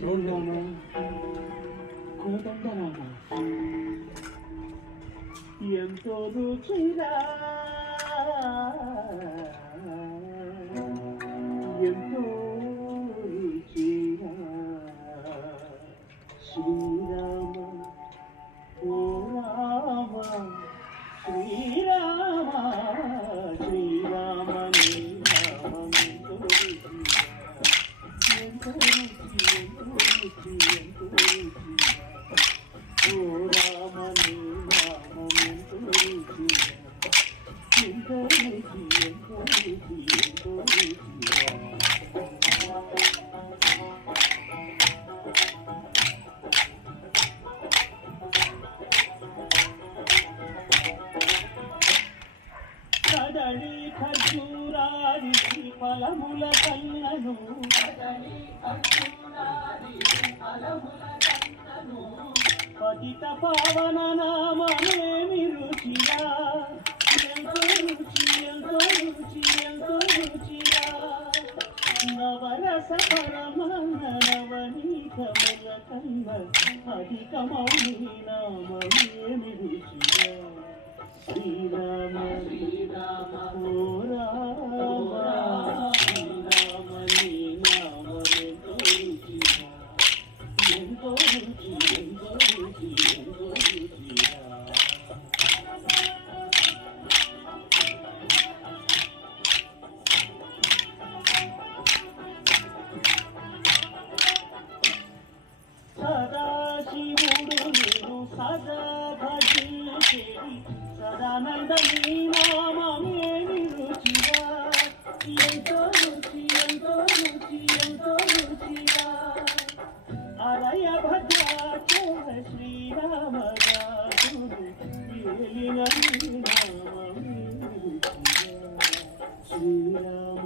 శ్రీరామ కోదండరామ ఎంతో రుచిరా ఎంతో రుచిరా శ్రీరామ ఓ రామ శ్రీరామ శ్రీరామ నీ నామం ఎంతో రుచిరా ఎంతో రుచి ఎంతో రుచి ఎంతో రుచిరా ఓ రామ నీ నామం ఎంతో రుచిరా ఎంతో రుచి ఎంతో రుచి ఎంతో రుచిరా కదళి ఖర్జూరాది ఫలముల కన్నను పతిత పావన నామమేమి రుచిరా ఎంతో రుచి ఎంతో రుచి ఎంతో రుచిరా నవరస పరమాన నవనీతముల కన్న అధికమౌని నామమేమి రుచిరా శ్రీరామ శ్రీరామ ఓ రామ శ్రీరామ నీ నామమెంతో రుచిరా ఎంతో రుచి ఎంతో రుచి ఎంతో రుచిరా సదాశివుడు నేను సదా భజించేది సదానంద నీ నామమేమి రుచిరా ఎంతో రుచి ఎంతో రుచి ఎంతో రుచిరా అలయ భద్రాచల శ్రీరామదాసుడు ఏలిన నీ నామమేమి రుచిరా శ్రీరామ